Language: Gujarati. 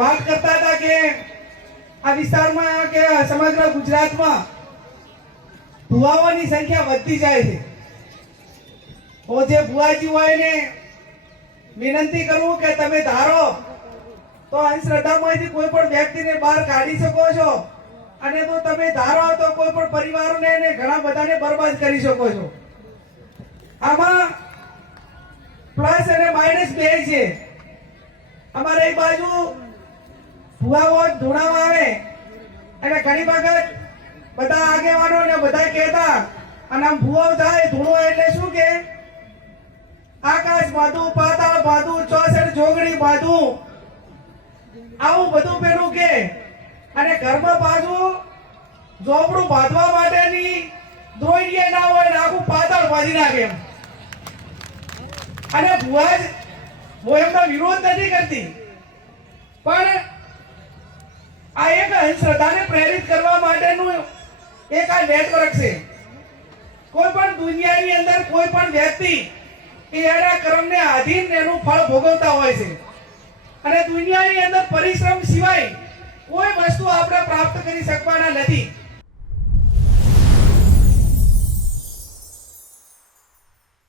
વાત કરતા હતા કે આ વિસ્તારમાં કે સમગ્ર ગુજરાતમાં ભુવાઓની સંખ્યા વધતી જાય છે. હું જે ભુવાજી હોય ને વિનંતી કરું કે તમે ધારો તો અંધશ્રદ્ધામાંથી કોઈ પણ વ્યક્તિને બહાર કાઢી શકો છો, અને તો તમે ધારો તો કોઈ પણ પરિવારોને ને ઘણા બધાને બરબાદ કરી શકો છો. આમાં પ્લસ અને માઇનસ બે છે. અમારે એક બાજુ ભુવાઓ ધૂણાવા આવે અને ઘણી વખત બધા આગેવાનો ને બધા કહેતા, અને આમ ભુવાઓ થાય ધૂણો એટલે શું કે આકાશ બાંધું, પાતાળ બાંધું, 64 જોગણી બાંધું, આવું બધું પેલું કે, અને ઘરમાં પાછું ઝોપડું બાંધવા માટેની દ્રોઈડિયા ના હોય ને આખું પાતાળ બાંધી નાખે. અને ભુવા જ હું એમનો વિરોધ નથી કરતી, પણ આ એક અંધશ્રદ્ધાને પ્રેરિત કરવા માટેનું એક આ નેટવર્ક છે. કોઈ પણ દુનિયાની અંદર કોઈ પણ વ્યક્તિ એના કર્મને આધીન એનું ફળ ભોગવતા હોય છે, અને દુનિયાની અંદર પરિશ્રમ સિવાય કોઈ વસ્તુ આપણે